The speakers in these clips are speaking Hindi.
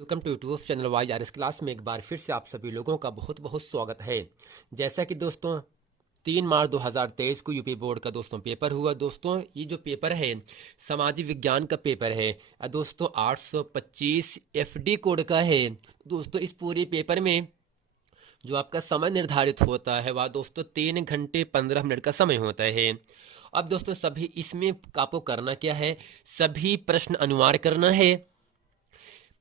Welcome to YouTube channel Y R S class में एक बार फिर से आप सभी लोगों का बहुत बहुत स्वागत है। जैसा कि दोस्तों 3 मार्च 2023 को यूपी बोर्ड का दोस्तों पेपर हुआ। दोस्तों ये जो पेपर है सामाजिक विज्ञान का पेपर है दोस्तों 825 एफडी कोड का है। दोस्तों इस पूरे पेपर में जो आपका समय निर्धारित होता है वह दोस्तों 3 घंटे 15 मिनट का समय होता है। अब दोस्तों सभी इसमें आपको करना क्या है, सभी प्रश्न अनिवार्य करना है।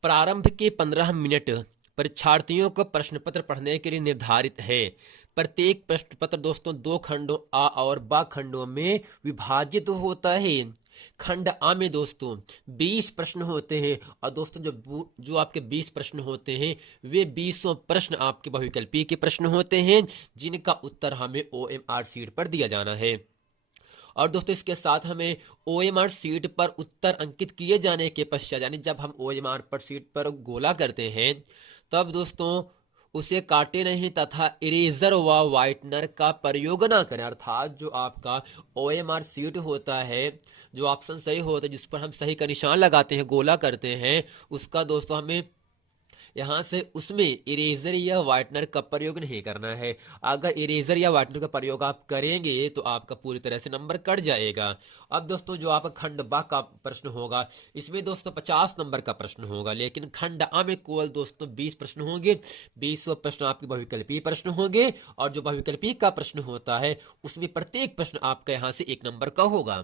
प्रारंभ के 15 मिनट परीक्षार्थियों को प्रश्न पत्र पढ़ने के लिए निर्धारित है। प्रत्येक प्रश्न पत्र दोस्तों 2 खंडों आ और बा खंडों में विभाजित होता है। खंड आ में दोस्तों 20 प्रश्न होते हैं और दोस्तों जो आपके 20 प्रश्न होते हैं वे 20 प्रश्न आपके बहुविकल्पीय के प्रश्न होते हैं जिनका उत्तर हमें OMR शीट पर दिया जाना है। और दोस्तों इसके साथ हमें OMR शीट पर उत्तर अंकित किए जाने के पश्चात यानी जब हम OMR पर शीट पर गोला करते हैं तब दोस्तों उसे काटे नहीं तथा इरेजर व व्हाइटनर का प्रयोग ना करें। अर्थात जो आपका OMR शीट होता है, जो ऑप्शन सही होता है जिस पर हम सही का निशान लगाते हैं, गोला करते हैं, उसका दोस्तों हमें यहाँ से उसमें इरेजर या व्हाइटनर का प्रयोग नहीं करना है। अगर इरेजर या व्हाइटनर का प्रयोग आप करेंगे तो आपका पूरी तरह से नंबर कट जाएगा। अब दोस्तों जो आपका खंड बा का प्रश्न होगा इसमें दोस्तों 50 नंबर का प्रश्न होगा, लेकिन खंड आ में केवल दोस्तों 20 प्रश्न होंगे। 20 प्रश्न आपके बहुविकल्पीय प्रश्न होंगे और जो बहुविकल्पीय का प्रश्न होता है उसमें प्रत्येक प्रश्न आपका यहाँ से 1 नंबर का होगा।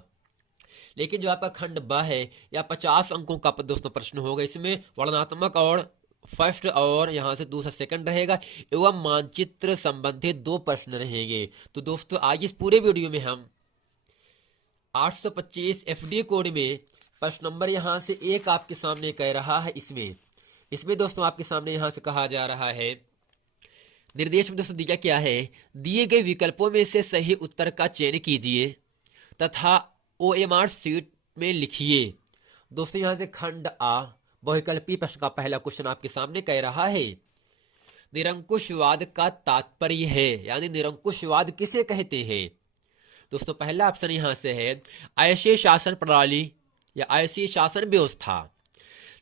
लेकिन जो आपका खंड ब है या 50 अंकों का दोस्तों प्रश्न होगा, इसमें वर्णनात्मक और फर्स्ट और यहां से दूसरा सेकंड रहेगा एवं मानचित्र संबंधित 2 प्रश्न रहेंगे। तो दोस्तों आज इस पूरे वीडियो में हम 825 एफडी कोड में प्रश्न नंबर यहां से 1 आपके सामने कह रहा है। इसमें दोस्तों आपके सामने यहां से कहा जा रहा है, निर्देश में दोस्तों दिया क्या है, दिए गए विकल्पों में से सही उत्तर का चयन कीजिए तथा OMR शीट में लिखिए। दोस्तों यहां से खंड आ बहुविकल्पीय प्रश्न का पहला क्वेश्चन आपके सामने कह रहा है, निरंकुशवाद का तात्पर्य है, यानी निरंकुशवाद किसे कहते हैं। दोस्तों पहला ऑप्शन यहां से है ऐसे शासन प्रणाली या ऐसी शासन व्यवस्था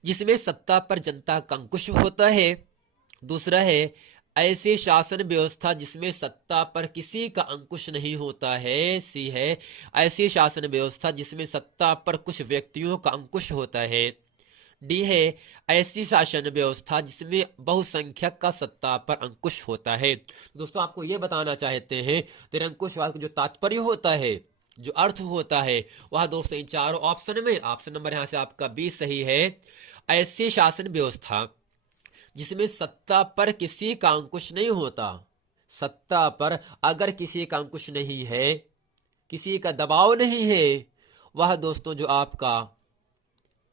जिसमें सत्ता पर जनता का अंकुश होता है। दूसरा है ऐसी शासन व्यवस्था जिसमें सत्ता पर किसी का अंकुश नहीं होता है। सी है ऐसी शासन व्यवस्था जिसमें सत्ता पर कुछ व्यक्तियों का अंकुश होता है। डी है ऐसी शासन व्यवस्था जिसमें बहुसंख्यक का सत्ता पर अंकुश होता है। दोस्तों आपको यह बताना चाहते हैं निरंकुशवाद का जो तात्पर्य होता है, जो अर्थ होता है, वह दोस्तों इन 4 ऑप्शन में ऑप्शन नंबर यहां से आपका 20 सही है। ऐसी शासन व्यवस्था जिसमें सत्ता पर किसी का अंकुश नहीं होता, सत्ता पर अगर किसी का अंकुश नहीं है, किसी का दबाव नहीं है, वह दोस्तों जो आपका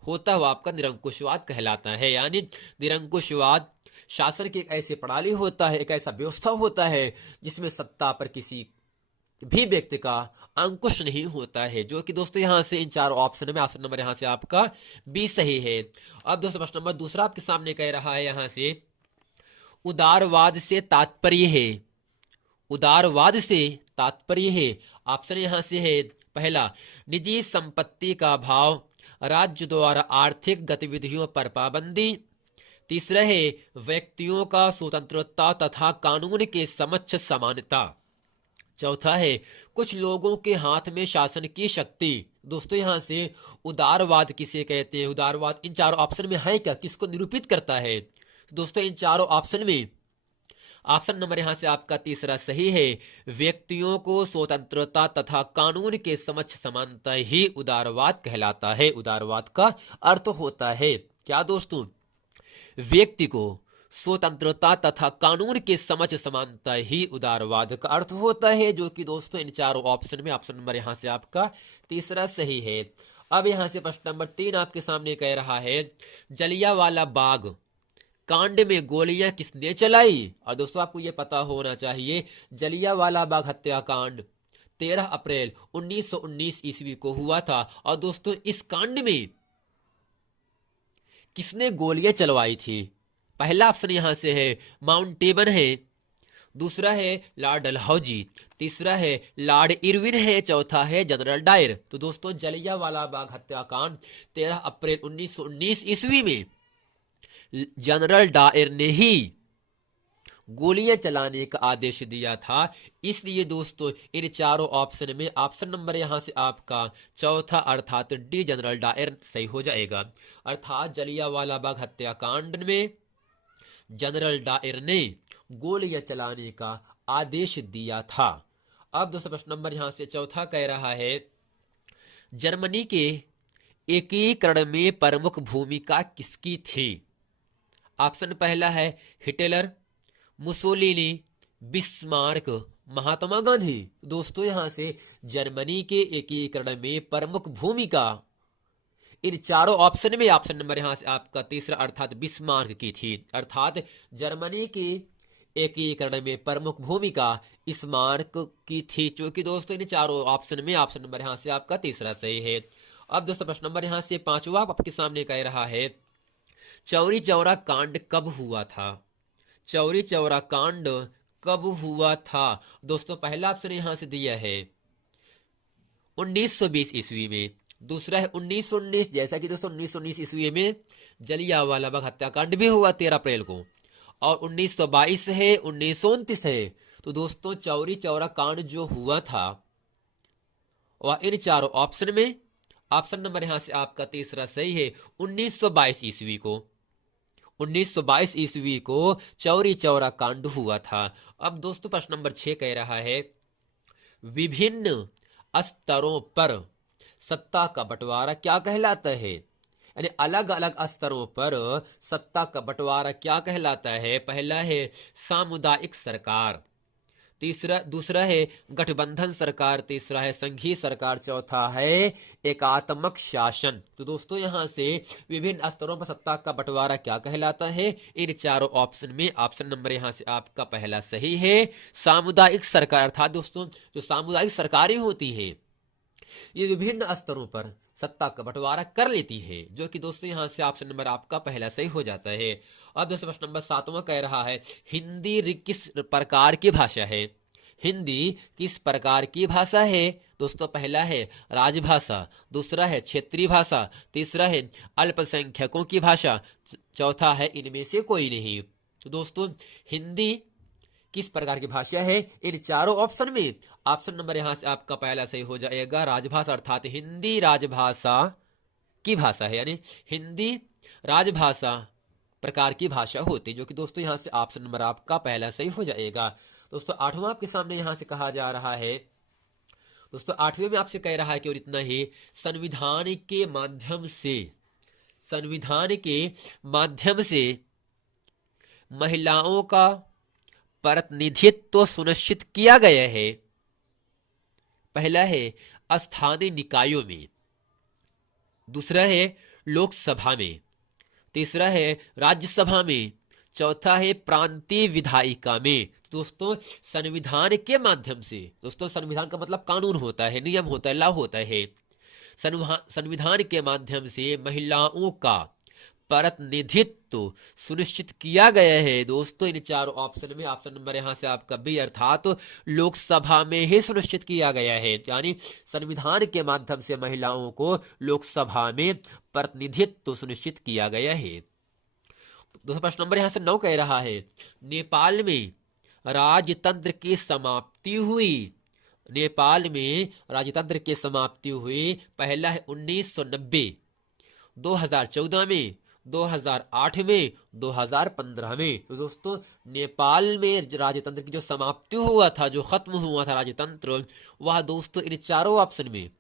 होता है वह आपका निरंकुशवाद कहलाता है। यानी निरंकुशवाद शासन की एक ऐसी प्रणाली होता है, एक ऐसा व्यवस्था होता है जिसमें सत्ता पर किसी भी व्यक्ति का अंकुश नहीं होता है। जो कि दोस्तों यहां से इन 4 ऑप्शन में ऑप्शन नंबर यहां से आपका 20 सही है। अब दोस्तों प्रश्न नंबर दूसरा आपके सामने कह रहा है, यहां से उदारवाद से तात्पर्य है, उदारवाद से तात्पर्य है। ऑप्शन यहां से है पहला निजी संपत्ति का अभाव, राज्य द्वारा आर्थिक गतिविधियों पर पाबंदी। तीसरा है व्यक्तियों का स्वतंत्रता तथा कानून के समक्ष समानता। चौथा है कुछ लोगों के हाथ में शासन की शक्ति। दोस्तों यहां से उदारवाद किसे कहते हैं, उदारवाद इन 4 ऑप्शन में है क्या, किसको निरूपित करता है। दोस्तों इन 4 ऑप्शन में ऑप्शन नंबर यहां से आपका तीसरा सही है, व्यक्तियों को स्वतंत्रता तथा कानून के समक्ष समानता ही उदारवाद कहलाता है। उदारवाद का अर्थ होता है क्या दोस्तों, व्यक्ति को स्वतंत्रता तथा कानून के समक्ष समानता ही उदारवाद का अर्थ होता है। जो कि दोस्तों इन 4 ऑप्शन में ऑप्शन नंबर यहां से आपका तीसरा सही है। अब यहां से प्रश्न नंबर 3 आपके सामने कह रहा है, जलियांवाला बाग कांड में गोलियां किसने चलाई। और दोस्तों आपको यह पता होना चाहिए जलियांवाला बाग हत्याकांड 13 अप्रैल 1919 ईस्वी को हुआ था। और दोस्तों इस कांड में किसने गोलियां चलवाई थी। पहला ऑप्शन यहां से है माउंटेबन है, दूसरा है लॉर्ड डलहौजी, तीसरा है लॉर्ड इरविन है, चौथा है जनरल डायर। तो दोस्तों जलियांवाला बाग हत्याकांड 13 अप्रैल 1919 ईस्वी में जनरल डायर ने ही गोलियां चलाने का आदेश दिया था। इसलिए दोस्तों इन चारों ऑप्शन में ऑप्शन नंबर यहां से आपका चौथा अर्थात डी जनरल डायर सही हो जाएगा। अर्थात जलियांवाला बाग हत्याकांड में जनरल डायर ने गोलियां चलाने का आदेश दिया था। अब दोस्तों प्रश्न नंबर यहां से चौथा कह रहा है, जर्मनी के एकीकरण में प्रमुख भूमिका किसकी थी? ऑप्शन पहला है Hitler, Mussolini, Bismarck, Mahatma Gandhi. दोस्तों यहां से जर्मनी के एकीकरण में प्रमुख भूमिका इन चारों ऑप्शन में ऑप्शन नंबर यहां से आपका तीसरा अर्थात बिस्मार्क की थी। अर्थात जर्मनी के एकीकरण में प्रमुख भूमिका बिस्मार्क की थी, जो कि दोस्तों इन चारों ऑप्शन में ऑप्शन नंबर यहां से आपका तीसरा सही है। अब दोस्तों प्रश्न नंबर यहां से पांचवा आपके सामने कह रहा है, चौरी चौरा कांड कब हुआ था? चौरी चौरा कांड कब हुआ था? दोस्तों पहला ऑप्शन यहां से दिया है 1920 ईस्वी में, दूसरा है 1919, जैसा कि दोस्तों 1919 ईस्वी में जलियांवाला बाग हत्याकांड भी हुआ 13 अप्रैल को, और 1922 है, 1929 है। तो दोस्तों चौरी चौरा कांड जो हुआ था वह इन चारों ऑप्शन में ऑप्शन नंबर यहां से आपका तीसरा सही है 1922 ईस्वी को। 1922 ईस्वी को चौरी चौरा कांड हुआ था। अब दोस्तों प्रश्न नंबर 6 कह रहा है, विभिन्न स्तरों पर सत्ता का बंटवारा क्या कहलाता है? यानी अलग अलग स्तरों पर सत्ता का बंटवारा क्या कहलाता है? पहला है सामुदायिक सरकार, दूसरा है गठबंधन सरकार, तीसरा है संघीय सरकार, चौथा है एकात्मक शासन। तो दोस्तों यहां से विभिन्न स्तरों पर सत्ता का बंटवारा क्या कहलाता है? इन चारों ऑप्शन में ऑप्शन नंबर यहां से आपका पहला सही है सामुदायिक सरकार। अर्थात दोस्तों जो सामुदायिक सरकारें होती हैं ये विभिन्न स्तरों पर सत्ता का बंटवारा कर लेती है, जो कि दोस्तों यहां से ऑप्शन नंबर आपका पहला सही हो जाता है। अब दोस्तों प्रश्न नंबर 7वां कह रहा है, हिंदी किस प्रकार की भाषा है? हिंदी किस प्रकार की भाषा है? दोस्तों पहला है राजभाषा, दूसरा है क्षेत्रीय भाषा, तीसरा है अल्पसंख्यकों की भाषा, चौथा है इनमें से कोई नहीं। तो दोस्तों हिंदी किस प्रकार की भाषा है? इन चारों ऑप्शन में ऑप्शन नंबर यहां से आपका पहला सही हो जाएगा राजभाषा, अर्थात हिंदी राजभाषा की भाषा है, यानी हिंदी राजभाषा प्रकार की भाषा होती, जो कि दोस्तों यहां से ऑप्शन नंबर आपका पहला सही हो जाएगा। दोस्तों 8वां आपके सामने यहां से कहा जा रहा है, दोस्तों 8वें में आपसे कह रहा है कि और इतना ही, संविधान के माध्यम से महिलाओं का प्रतिनिधित्व सुनिश्चित किया गया है। पहला है स्थानीय निकायों में, दूसरा है लोकसभा में, तीसरा है राज्यसभा में, चौथा है प्रांतीय विधायिका में। दोस्तों संविधान के माध्यम से, दोस्तों संविधान का मतलब कानून होता है, नियम होता है, लॉ होता है। संविधान के माध्यम से महिलाओं का प्रतिनिधित्व सुनिश्चित किया गया है। दोस्तों इन चारों ऑप्शन में ऑप्शन नंबर यहां से आपका बी, अर्थात लोकसभा में ही सुनिश्चित किया गया है, यानी संविधान के माध्यम से महिलाओं को लोकसभा में प्रतिनिधित्व सुनिश्चित किया गया है। दोस्तों प्रश्न नंबर यहां से 9 कह रहा है, नेपाल में राजतंत्र की समाप्ति हुई। नेपाल में राजतंत्र की समाप्ति हुई, पहला है 1990, 2014 में, 2008 में, 2015 में। तो दोस्तों नेपाल में राजतंत्र की जो समाप्ति हुआ था, जो खत्म हुआ था राजतंत्र, वह दोस्तों इन चारों ऑप्शन में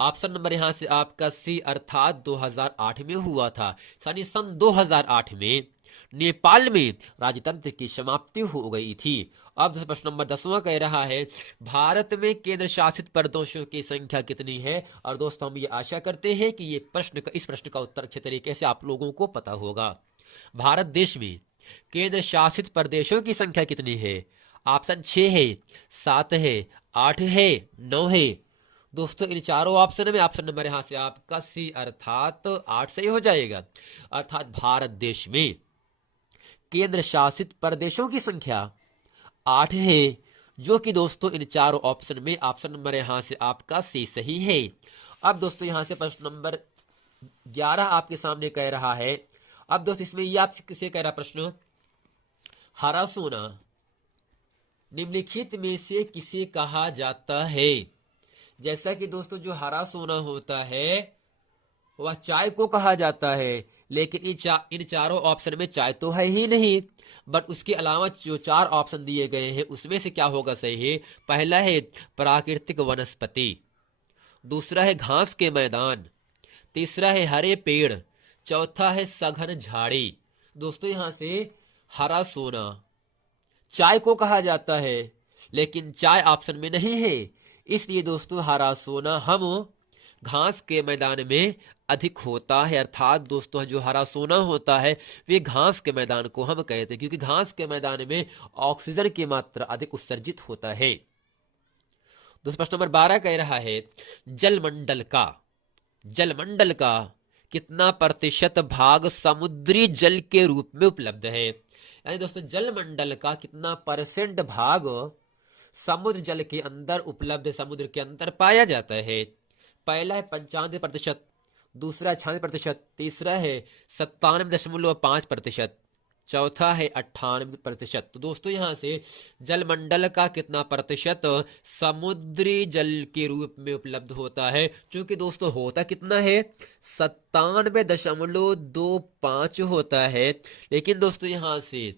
ऑप्शन नंबर यहां से आपका सी, अर्थात 2008 में हुआ था। यानी सन 2008 में नेपाल में राजतंत्र की समाप्ति हो गई थी। अब प्रश्न नंबर 10वां कह रहा है, भारत में केंद्र शासित प्रदेशों की संख्या कितनी है? और दोस्तों हम ये आशा करते हैं कि इस प्रश्न का उत्तर अच्छे तरीके से आप लोगों को पता होगा। भारत देश में केंद्र शासित प्रदेशों की संख्या कितनी है? ऑप्शन 6 है, 7 है, 8 है, 9 है। दोस्तों इन चारों ऑप्शन में ऑप्शन नंबर यहां से आपका सी, अर्थात 8 सही हो जाएगा। अर्थात भारत देश में केंद्र शासित प्रदेशों की संख्या 8 है, जो कि दोस्तों इन चारों ऑप्शन में ऑप्शन नंबर यहां से आपका सी सही है। अब दोस्तों यहां से प्रश्न नंबर 11 आपके सामने कह रहा है, अब दोस्त इसमें ये आपसे किसे कह रहा प्रश्न, हरा सोना निम्नलिखित में से किसे कहा जाता है। जैसा कि दोस्तों जो हरा सोना होता है वह चाय को कहा जाता है, लेकिन इन चारों ऑप्शन में चाय तो है ही नहीं। बट उसके अलावा जो 4 ऑप्शन दिए गए हैं उसमें से क्या होगा सही। पहला है प्राकृतिक वनस्पति, दूसरा है घास के मैदान, तीसरा है हरे पेड़, चौथा है सघन झाड़ी। दोस्तों यहां से हरा सोना चाय को कहा जाता है, लेकिन चाय ऑप्शन में नहीं है, इसलिए दोस्तों हरा सोना हम घास के मैदान में अधिक होता है। अर्थात दोस्तों जो हरा सोना होता है वे घास के मैदान को हम कहते हैं, क्योंकि घास के मैदान में ऑक्सीजन की मात्रा अधिक उत्सर्जित होता है। दोस्तों प्रश्न नंबर 12 कह रहा है जलमंडल का कितना प्रतिशत भाग समुद्री जल के रूप में उपलब्ध है। यानी दोस्तों जलमंडल का कितना परसेंट भाग समुद्र जल के अंदर उपलब्ध, समुद्र के अंदर पाया जाता है। पहला है 95%, दूसरा 96%, तीसरा है 97.5%, चौथा है 98%। तो दोस्तों यहां से जलमंडल का कितना प्रतिशत समुद्री जल के रूप में उपलब्ध होता है, क्योंकि दोस्तों होता कितना है 97.25 होता है। लेकिन दोस्तों यहां से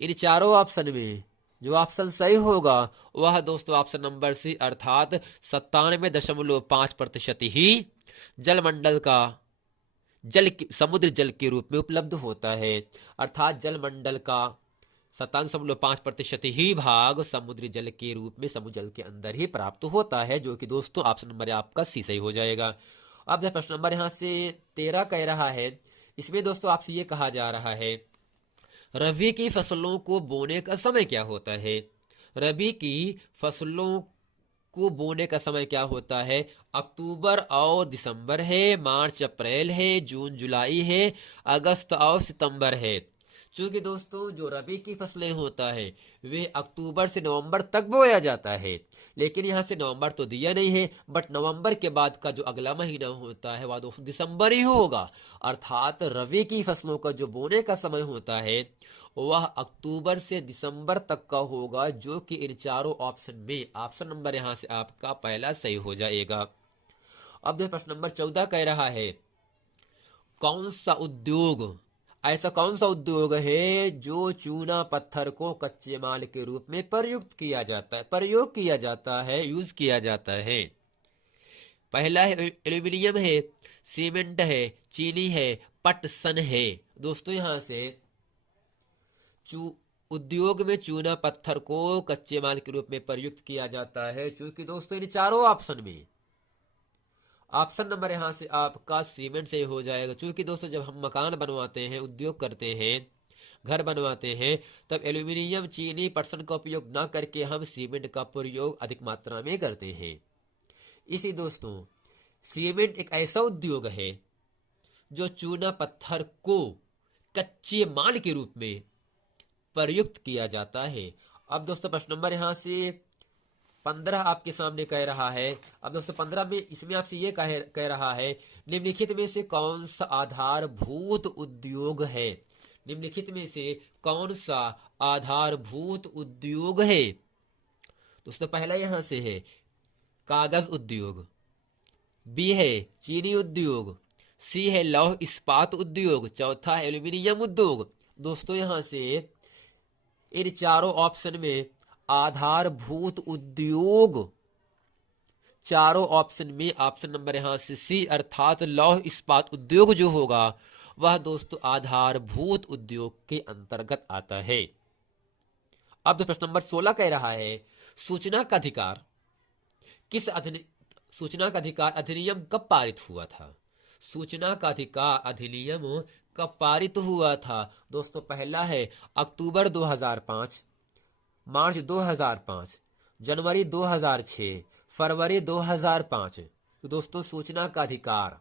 इन चारों ऑप्शन में जो ऑप्शन सही होगा वह दोस्तों ऑप्शन नंबर सी, अर्थात 97.5% ही जलमंडल का समुद्र जल के रूप में उपलब्ध होता है। अर्थात जलमंडल का 97.5% ही भाग समुद्री जल के रूप में समुद्र जल के अंदर ही प्राप्त होता है, जो कि दोस्तों ऑप्शन नंबर आपका सी सही हो जाएगा। अब जब प्रश्न नंबर यहां से 13 कह रहा है, इसमें दोस्तों आपसे ये कहा जा रहा है रबी की फसलों को बोने का समय क्या होता है। रबी की फसलों को बोने का समय क्या होता है। अक्टूबर और दिसंबर है, मार्च अप्रैल है, जून जुलाई है, अगस्त और सितंबर है। क्योंकि दोस्तों जो रबी की फसलें होता है वे अक्टूबर से नवंबर तक बोया जाता है, लेकिन यहां से नवंबर तो दिया नहीं है, बट नवंबर के बाद का जो अगला महीना होता है वह दोस्तों दिसंबर ही होगा। अर्थात रबी की फसलों का जो बोने का समय होता है वह अक्टूबर से दिसंबर तक का होगा, जो कि इन चारों ऑप्शन में ऑप्शन नंबर यहां से आपका पहला सही हो जाएगा। अब देखिए प्रश्न नंबर 14 कह रहा है ऐसा कौन सा उद्योग है जो चूना पत्थर को कच्चे माल के रूप में प्रयोग किया जाता है, यूज किया जाता है। पहला है एल्यूमिनियम है, सीमेंट है, चीनी है, पटसन है। दोस्तों यहां से उद्योग में चूना पत्थर को कच्चे माल के रूप में प्रयुक्त किया जाता है, क्योंकि दोस्तों इन चारों ऑप्शन में ऑप्शन नंबर यहां से आपका सीमेंट से हो जाएगा। क्योंकि दोस्तों जब हम मकान बनवाते हैं, उद्योग करते हैं, घर बनवाते हैं, तब एल्यूमिनियम, चीनी, पटसन का उपयोग ना करके हम सीमेंट का प्रयोग अधिक मात्रा में करते हैं। इसी दोस्तों सीमेंट एक ऐसा उद्योग है जो चूना पत्थर को कच्चे माल के रूप में प्रयुक्त किया जाता है। अब दोस्तों प्रश्न नंबर यहां से 15 आपके सामने कह रहा है। अब दोस्तों 15 में इसमें आपसे ये कह रहा है निम्नलिखित में से कौन सा आधारभूत उद्योग है। निम्नलिखित में से कौन सा आधारभूत उद्योग है। दोस्तों पहला यहां से है कागज उद्योग, बी है चीनी उद्योग, सी है लौह इस्पात उद्योग, चौथा है एल्यूमिनियम उद्योग। दोस्तों यहां से इन चारों ऑप्शन में आधारभूत उद्योग, चारों ऑप्शन में ऑप्शन नंबर यहां से सी, अर्थात लौह इस्पात उद्योग जो होगा वह दोस्तों आधारभूत उद्योग के अंतर्गत आता है। अब प्रश्न नंबर 16 कह रहा है सूचना का अधिकार अधिनियम कब पारित हुआ था। सूचना का अधिकार अधिनियम कब पारित हुआ था। दोस्तों पहला है अक्टूबर 2005, मार्च 2005, जनवरी 2006, फरवरी 2005। तो दोस्तों सूचना का अधिकार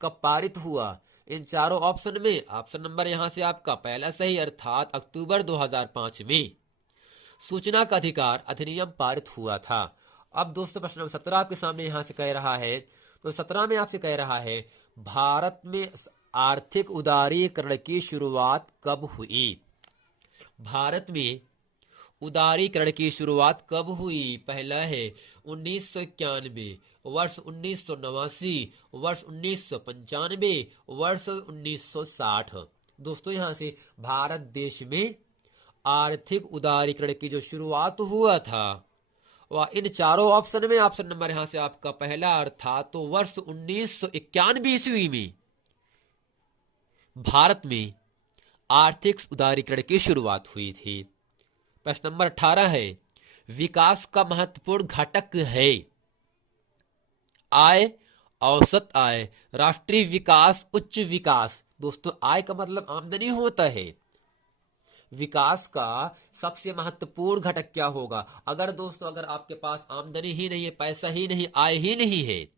कब पारित हुआ, इन चारों ऑप्शन में ऑप्शन नंबर यहां से आपका पहला सही, अर्थात अक्टूबर 2005 में सूचना का अधिकार अधिनियम पारित हुआ था। अब दोस्तों प्रश्न नंबर 17 आपके सामने यहां से कह रहा है, तो 17 में आपसे कह रहा है भारत में आर्थिक उदारीकरण की शुरुआत कब हुई? भारत में उदारीकरण की शुरुआत कब हुई? पहला है 1991, वर्ष 1989, वर्ष 1995, वर्ष 1960। दोस्तों यहां से भारत देश में आर्थिक उदारीकरण की जो शुरुआत हुआ था वह इन चारों ऑप्शन में ऑप्शन नंबर यहां से आपका पहला अर्थात तो वर्ष 1991 ईस्वी में भारत में आर्थिक उदारीकरण की शुरुआत हुई थी। प्रश्न नंबर 18 है, विकास का महत्वपूर्ण घटक है आय, औसत आय, राष्ट्रीय विकास, उच्च विकास। दोस्तों आय का मतलब आमदनी होता है। विकास का सबसे महत्वपूर्ण घटक क्या होगा? अगर आपके पास आमदनी ही नहीं है, पैसा ही नहीं, आय ही नहीं है,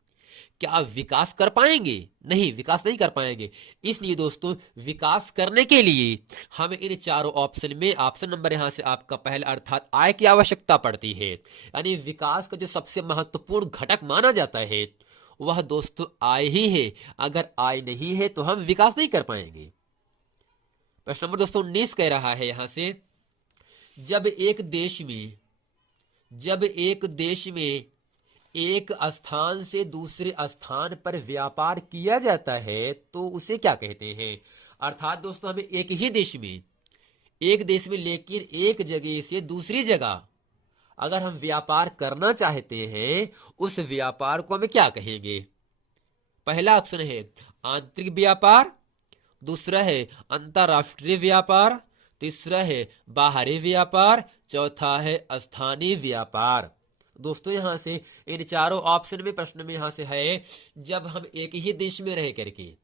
क्या आप विकास कर पाएंगे? नहीं, विकास नहीं कर पाएंगे। इसलिए दोस्तों विकास करने के लिए हमें इन चारों ऑप्शन में ऑप्शन नंबर यहां से आपका पहला अर्थात आय की आवश्यकता पड़ती है। यानी विकास का जो सबसे महत्वपूर्ण घटक माना जाता है वह दोस्तों आय ही है। अगर आय नहीं है तो हम विकास नहीं कर पाएंगे। प्रश्न नंबर दोस्तों 19 कह रहा है यहां से, जब एक देश में एक स्थान से दूसरे स्थान पर व्यापार किया जाता है तो उसे क्या कहते हैं? अर्थात दोस्तों हमें एक देश में लेकिन एक जगह से दूसरी जगह अगर हम व्यापार करना चाहते हैं उस व्यापार को हमें क्या कहेंगे? पहला ऑप्शन है आंतरिक व्यापार, दूसरा है अंतरराष्ट्रीय व्यापार, तीसरा है बाहरी व्यापार, चौथा है स्थानीय व्यापार। दोस्तों यहां से इन चारों ऑप्शन में प्रश्न में यहां से है, जब हम एक ही देश में रह करके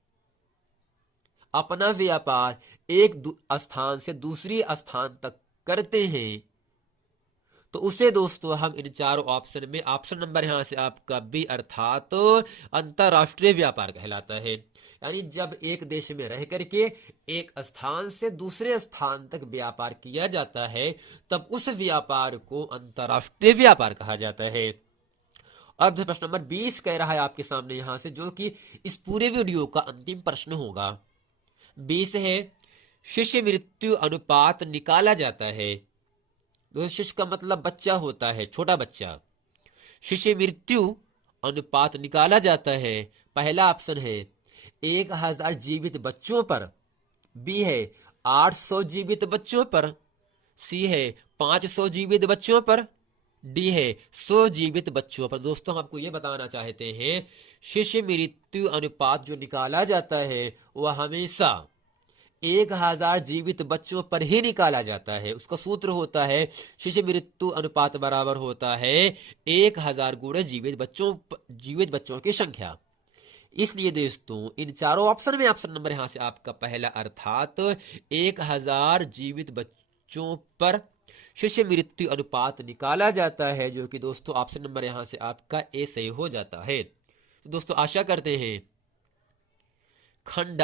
अपना व्यापार एक स्थान से दूसरी स्थान तक करते हैं तो उसे दोस्तों हम इन चारों ऑप्शन में ऑप्शन नंबर यहां से आपका बी अर्थात अंतरराष्ट्रीय व्यापार कहलाता है। यानी जब एक देश में रह करके एक स्थान से दूसरे स्थान तक व्यापार किया जाता है तब उस व्यापार को अंतरराष्ट्रीय व्यापार कहा जाता है। अब प्रश्न नंबर 20 कह रहा है आपके सामने यहां से, जो कि इस पूरे वीडियो का अंतिम प्रश्न होगा। 20 है, शिशु मृत्यु अनुपात निकाला जाता है। शिशु का मतलब बच्चा होता है, छोटा बच्चा। शिशु मृत्यु अनुपात निकाला जाता है। पहला ऑप्शन है 1000 जीवित बच्चों पर, बी है 800 जीवित बच्चों पर, सी है 500 जीवित बच्चों पर, डी है 100 जीवित बच्चों पर। दोस्तों हम आपको यह बताना चाहते हैं शिशु मृत्यु अनुपात जो निकाला जाता है वह हमेशा 1000 जीवित बच्चों पर ही निकाला जाता है। उसका सूत्र होता है शिशु मृत्यु अनुपात बराबर होता है 1000 गुणे जीवित बच्चों की संख्या। इसलिए दोस्तों इन चारों ऑप्शन में ऑप्शन नंबर यहां से आपका पहला अर्थात 1000 जीवित बच्चों पर शिशु मृत्यु अनुपात निकाला जाता है, जो कि दोस्तों ऑप्शन नंबर यहां से आपका ए सही हो जाता है। तो दोस्तों आशा करते हैं खंड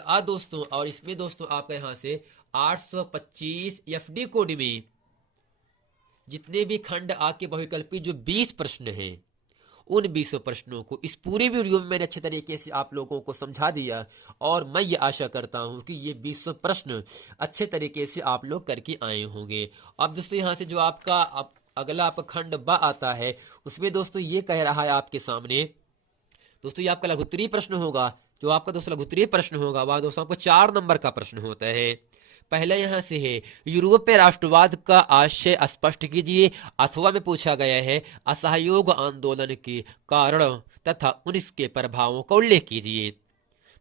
आ दोस्तों, और इसमें दोस्तों आपका यहां से 825 एफडी कोड में जितने भी खंड आ के बहुविकल्पी जो 20 प्रश्न हैं उन 20 प्रश्नों को इस पूरे वीडियो में मैंने अच्छे तरीके से आप लोगों को समझा दिया, और मैं ये आशा करता हूं कि ये 20 प्रश्न अच्छे तरीके से आप लोग करके आए होंगे। अब दोस्तों यहां से जो आपका अगला आपका खंड ब आता है उसमें दोस्तों ये कह रहा है आपके सामने, दोस्तों ये आपका लघुत्तरीय प्रश्न होगा। जो आपका दोस्तों लघुत्तरीय प्रश्न होगा वह दोस्तों आपको 4 नंबर का प्रश्न होता है। पहला यहां से है यूरोप में राष्ट्रवाद का आशय स्पष्ट कीजिए, अथवा में पूछा गया है असहयोग आंदोलन के कारण तथा उनके प्रभावों का उल्लेख कीजिए।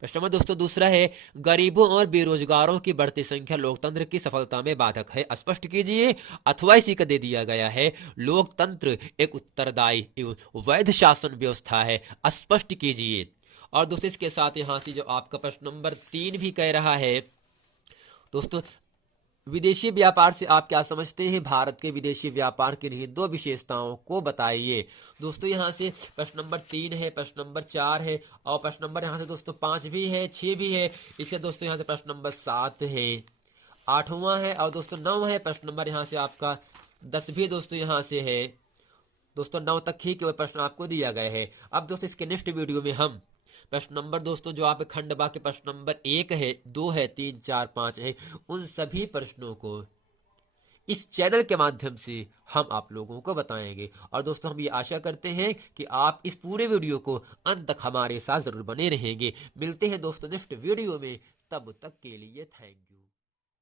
प्रश्न नंबर दोस्तों दूसरा है गरीबों और बेरोजगारों की बढ़ती संख्या लोकतंत्र की सफलता में बाधक है, स्पष्ट कीजिए, अथवा इसी का दे दिया गया है लोकतंत्र एक उत्तरदायी एवं वैध शासन व्यवस्था है, स्पष्ट कीजिए। और दोस्तों इसके साथ यहां से जो आपका प्रश्न नंबर 3 भी कह रहा है दोस्तों विदेशी व्यापार से आप क्या समझते हैं, भारत के विदेशी व्यापार की इन्हीं 2 विशेषताओं को बताइए। दोस्तों यहां से प्रश्न नंबर 3 है, प्रश्न नंबर 4 है, और प्रश्न नंबर यहां से दोस्तों 5 भी है, 6 भी है। इसके दोस्तों यहां से प्रश्न नंबर 7 है, 8वां है, और दोस्तों 9 है। प्रश्न नंबर यहां से आपका 10 भी दोस्तों यहां से है। दोस्तों 9 तक ही केवल प्रश्न आपको दिया गया है। अब दोस्तों इसके नेक्स्ट वीडियो में हम प्रश्न नंबर दोस्तों जो आप खंड बा के प्रश्न नंबर 1 है, 2 है, 3, 4, 5 है, उन सभी प्रश्नों को इस चैनल के माध्यम से हम आप लोगों को बताएंगे। और दोस्तों हम ये आशा करते हैं कि आप इस पूरे वीडियो को अंत तक हमारे साथ जरूर बने रहेंगे। मिलते हैं दोस्तों नेक्स्ट वीडियो में, तब तक के लिए थैंक यू।